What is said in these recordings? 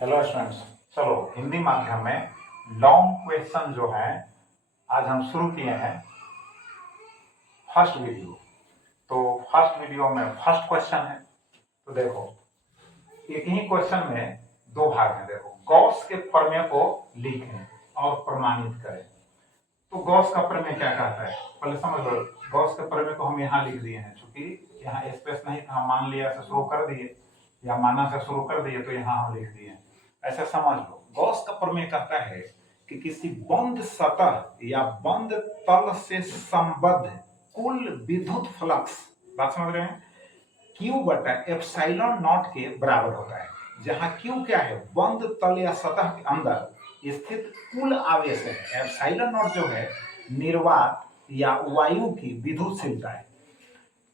Hello students. चलो हिंदी माध्यम में लॉन्ग क्वेश्चन जो है आज हम शुरू किए हैं फर्स्ट वीडियो। तो फर्स्ट वीडियो में फर्स्ट क्वेश्चन है। तो देखो एक ही क्वेश्चन में दो भाग हैं। देखो गॉस के प्रमेय को लिखें और प्रमाणित करें। तो गॉस का प्रमेय क्या कहता है पहले समझ लो। गॉस के प्रमेय को हम यहाँ लिख दिए हैं, चूंकि यहाँ स्पेस नहीं था, मान लिया से शुरू कर दिए या माना से शुरू कर दिए, तो यहाँ हम लिख दिए। ऐसा समझ लो गॉस का प्रमेय कहता है कि किसी बंद सतह या बंद तल से संबद्ध कुल विद्युत फ्लक्स, बात समझ रहे हैं, क्यू बटा एप्सिलॉन नॉट के बराबर होता है। जहां क्यू क्या है, बंद तल या सतह के अंदर स्थित कुल आवेश है। एप्सिलॉन नॉट जो है निर्वात या वायु की विद्युतशीलता है।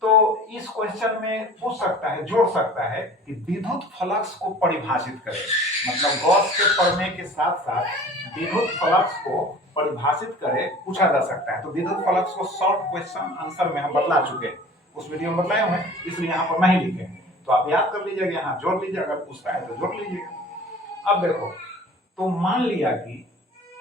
तो इस क्वेश्चन में पूछ सकता है, जोड़ सकता है कि विद्युत फ्लक्स को परिभाषित करें। मतलब गॉस के प्रमेय के साथ साथ विद्युत फ्लक्स को परिभाषित करें पूछा जा सकता है। तो विद्युत फ्लक्स को शॉर्ट क्वेश्चन आंसर में हम बदला चुके हैं, उस वीडियो में बदलाए हुए हैं, इसलिए यहाँ पर नहीं लिखे। तो आप याद कर लीजिएगा, यहाँ जोड़ लीजिए, अगर पूछता है तो जोड़ लीजिएगा। अब देखो, तो मान लिया कि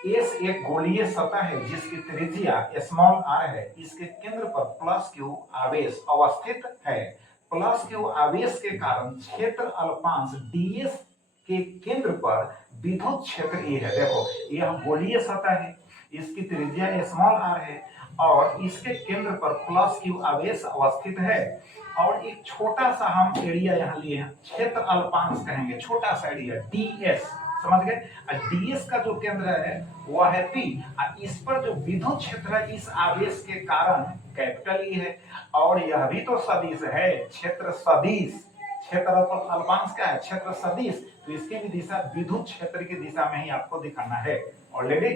एस एक गोलीय सतह है जिसकी त्रिज्या स्मॉल आर है। इसके केंद्र पर प्लस क्यू आवेश अवस्थित है। प्लस क्यू आवेश के कारण क्षेत्र अल्पांश डीएस के केंद्र पर विद्युत क्षेत्र ए है। देखो यह गोलीय सतह है, इसकी त्रिज्या स्मॉल आर है और इसके केंद्र पर प्लस क्यू आवेश अवस्थित है। और एक छोटा सा हम एरिया यहाँ लिए हैं, क्षेत्र अल्पांश कहेंगे, छोटा सा एरिया डीएस, समझ गए। डीएस का जो केंद्र है वह है पी, इस पर जो विद्युत क्षेत्र है इस आवेश के कारण कैपिटल ई है। और यह भी तो सदिश है, क्षेत्र सदिश, क्षेत्र अल्पांश क्या है, क्षेत्र सदिश, तो इसकी भी दिशा विद्युत क्षेत्र की दिशा में ही आपको दिखाना है ऑलरेडी।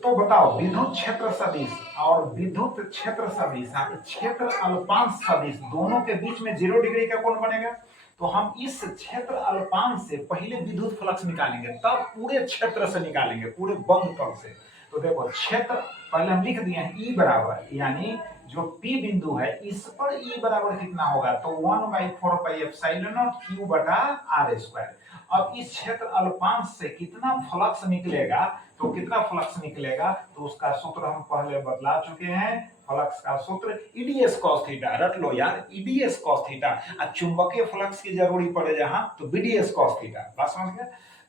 तो बताओ विद्युत क्षेत्र सदिश और विद्युत क्षेत्र सदिश, क्षेत्र अल्पांश सदिश, दोनों के बीच में 0 डिग्री का कोण बनेगा। तो हम इस क्षेत्र अल्पांश से पहले विद्युत फ्लक्स निकालेंगे, तब पूरे क्षेत्र से निकालेंगे, पूरे बंद तल से। तो देखो क्षेत्र पहले हम लिख दिए हैं ई बराबर, यानी जो पी बिंदु है इस पर ई बराबर कितना होगा, तो 1/4 पाई एप्सिलॉन नॉट क्यू बटा आर स्क्वायर। अब इस क्षेत्र अल्पांश से कितना फ्लक्स निकलेगा, तो कितना फ्लक्स निकलेगा, तो उसका सूत्र हम पहले बतला चुके हैं। फ्लक्स का सूत्र ईडीएस cos थीटा, रट लो यार, ईडीएस cos थीटा। चुंबकीय फ्लक्स की जरूरी पड़े जहां तो बीडीएस cos थीटा, बात समझ गए।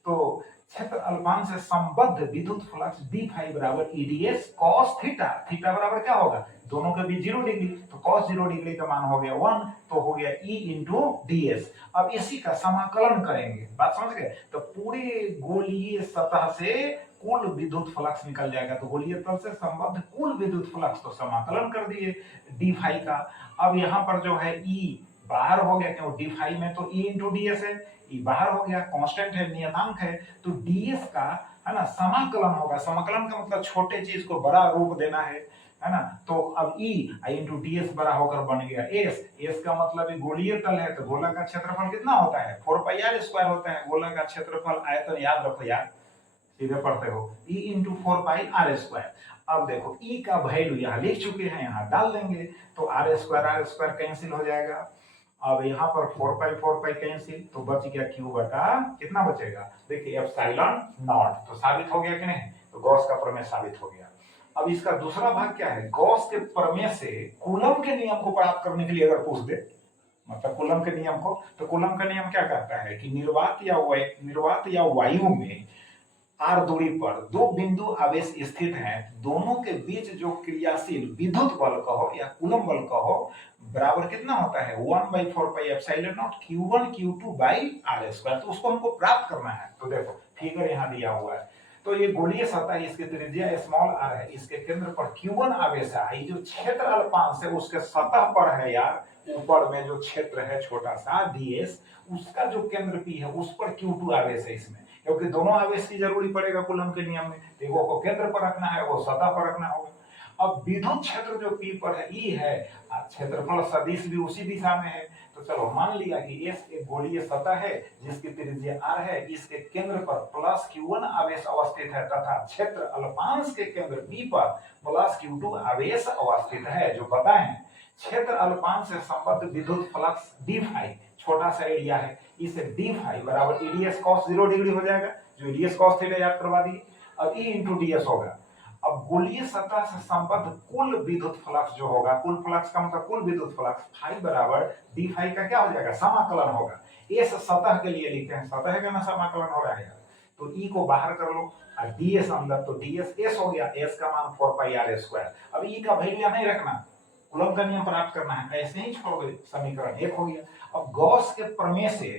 तो क्षेत्र अल्पांश से संबद्ध विद्युत फ्लक्स डी फाई बराबर ईडीएस cos थीटा। थीटा बराबर क्या होगा, दोनों के बीच 0 डिग्री, तो cos 0 डिग्री का मान हो गया 1, तो हो गया E इंटू डीएस। अब इसी का समाकलन करेंगे, बात समझ गए। तो पूरे गोलीय सतह से कुल विद्युत फ्लक्स निकल जाएगा। तो गोलीय तल से संबद्ध कुल विद्युत फ्लक्स, तो समाकलन कर दिए डी फाई का। अब यहाँ पर जो है E बाहर हो गया, क्यों, डी फाई में तो E इंटू डीएस है, E बाहर हो गया, कांस्टेंट है, नियतांक है। तो डीएस का है ना समाकलन होगा। समाकलन का मतलब छोटे चीज को बड़ा रूप देना है ना। तो अब E इंटू डीएस बड़ा होकर बन गया एस। एस का मतलब गोलीय तल है, तो गोला का क्षेत्रफल कितना होता है, 4 पाई आर स्क्वायर होता है। गोला का क्षेत्रफल आयतन याद रखो यार, सीधे पढ़ते हो, E into 4 pi r square. अब देखो E का वैल्यू यहाँ लिख चुके हैं, यहाँ डाल देंगे, तो आर स्क्वायर कैंसिल हो जाएगा। अब यहाँ पर 4 पाई कैंसिल, तो बच गया क्यू बटा कितना बचेगा, देखिए एप्सिलॉन नॉट। तो साबित हो गया कि नहीं, तो गॉस का प्रमेय साबित हो गया। अब इसका दूसरा भाग क्या है, गॉस के प्रमेय से कूलम के नियम को प्राप्त करने के लिए अगर पूछ दे, मतलब कूलम के नियम को, तो कूलम का नियम क्या कहता है कि निर्वात या वायु में आर दूरी पर दो बिंदु आवेश स्थित हैं, दोनों के बीच जो क्रियाशील विद्युत बल कहो या कूलम बल कहो बराबर कितना होता है, 1/4 pi epsilon naught Q1 Q2 by r square. तो उसको हमको प्राप्त करना है। तो देखो फिगर यहाँ दिया हुआ है। तो ये गोलीय सतह है, इसकी त्रिज्या स्मॉल आर है, इसके केंद्र पर Q1 आवेश है। ये जो क्षेत्र अल्पांश है उसके सतह पर है यार, ऊपर में जो क्षेत्र है छोटा सा डीएस, उसका जो केंद्र पी है उस पर Q2 आवेश है इसमें, क्योंकि दोनों आवेश की जरूरी पड़ेगा कूलम के नियम में। देखो को केंद्र पर रखना है, वो सतह पर रखना होगा। अब विद्युत क्षेत्र जो पी पर है ई है, क्षेत्रफल सदिश भी उसी दिशा में है। तो चलो मान लिया कि एस एक गोलीय सतह है जिसकी त्रिज्या आर है, इसके केंद्र पर प्लस Q1 आवेश अवस्थित है तथा क्षेत्र अल्पांश के केंद्र पी पर प्लस Q2 आवेश अवस्थित है। जो बताए क्षेत्र अल्पांश से संबद्ध विद्युत फ्लक्स डी फाई छोटा सा एरिया है, इसे डी फाई बराबर ईडीएस कॉस 0 डिग्री हो जाएगा, जो ईडीएस कॉस थीटा याद करवा दिए। अब ई इंटू डीएस होगा। अब गोलीय सतह से संबद्ध कुल विद्युत फ्लक्स जो होगा, कुल फ्लक्स का मतलब कुल विद्युत फ्लक्स, फाई बराबर डी फाई का क्या हो जाएगा, समाकलन होगा। इस सतह के लिए लिखते हैं, सतह का ना समाकलन हो रहा है, तो ई को बाहर कर लो और डीएस अंदर, तो डीएस एस हो गया, एस का मान 4 पाई आर स्क्वायर। अब ई का वैल्यू नहीं रखना, कूलम का नियम प्राप्त करना है, ऐसे ही छोड़ दो, समीकरण 1 हो गया। अब गॉस के प्रमेय से,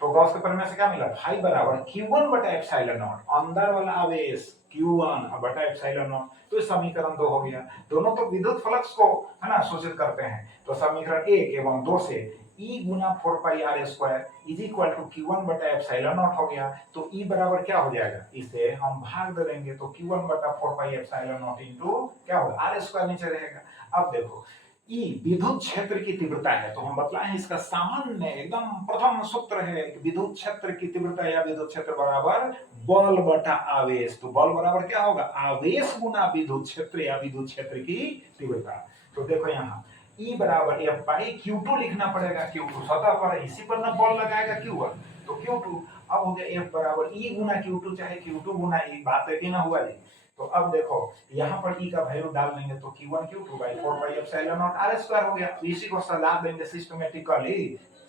तो गॉस के प्रमेय से क्या मिला, फाई बराबर Q1 बटा एप्सिलॉन नॉट, अंदर वाला आवेश Q1 बटा एप्सिलॉन नॉट, तो समीकरण 2 हो गया। दोनों तो विद्युत फ्लक्स को है ना सूचित करते हैं, तो समीकरण 1 एवं 2 से E गुना 4 pi r square is equal to Q1 बटा एप्सिलॉन नॉट हो गया। तो E बराबर क्या हो जाएगा, इसे हम भाग दे देंगे, तो Q1 बटा 4 पाई एप्सिलॉन नॉट इनटू क्या होगा, आर स्क्वायर नीचे रहेगा। अब देखो ई विद्युत क्षेत्र की तीव्रता है, तो हम बतलाएं इसका सामान्य एकदम प्रथम सूत्र है, विद्युत क्षेत्र की तीव्रता या विद्युत क्षेत्र बराबर बल बटा आवेश। तो बल बराबर क्या होगा, आवेश गुना विद्युत क्षेत्र या विद्युत क्षेत्र की तीव्रता। तो देखो यहाँ E बराबर F पाई Q2 लिखना पड़ेगा, Q2 सतह पर है, इसी पर ना बल लगाएगा Q1, तो Q2। अब हो गया F बराबर E गुना Q2 चाहे Q2 गुना E, बात है कि ना हुआ जी। तो अब देखो यहाँ पर E का वैल्यू डाल देंगे, तो Q1 Q2 by 4 pi epsilon naught r square हो गया। इसी को सजा देंगे सिस्टमेटिकली,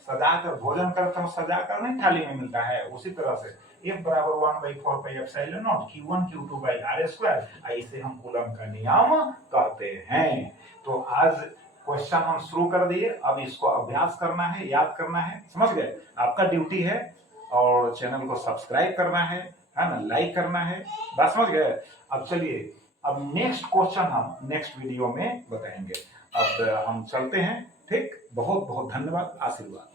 सजाकर भोजन करते हो, सजाकर नहीं थाली में मिलता है, उसी तरह से F बराबर 1 by 4 pi epsilon naught Q1 Q2 by r square, इसे हम कूलम का नियम कहते हैं। तो आज क्वेश्चन हम शुरू कर दिए, अब इसको अभ्यास करना है, याद करना है, समझ गए, आपका ड्यूटी है। और चैनल को सब्सक्राइब करना है ना, लाइक करना है, बस समझ गए। अब चलिए, अब नेक्स्ट क्वेश्चन हम नेक्स्ट वीडियो में बताएंगे। अब हम चलते हैं, ठीक, बहुत बहुत धन्यवाद, आशीर्वाद।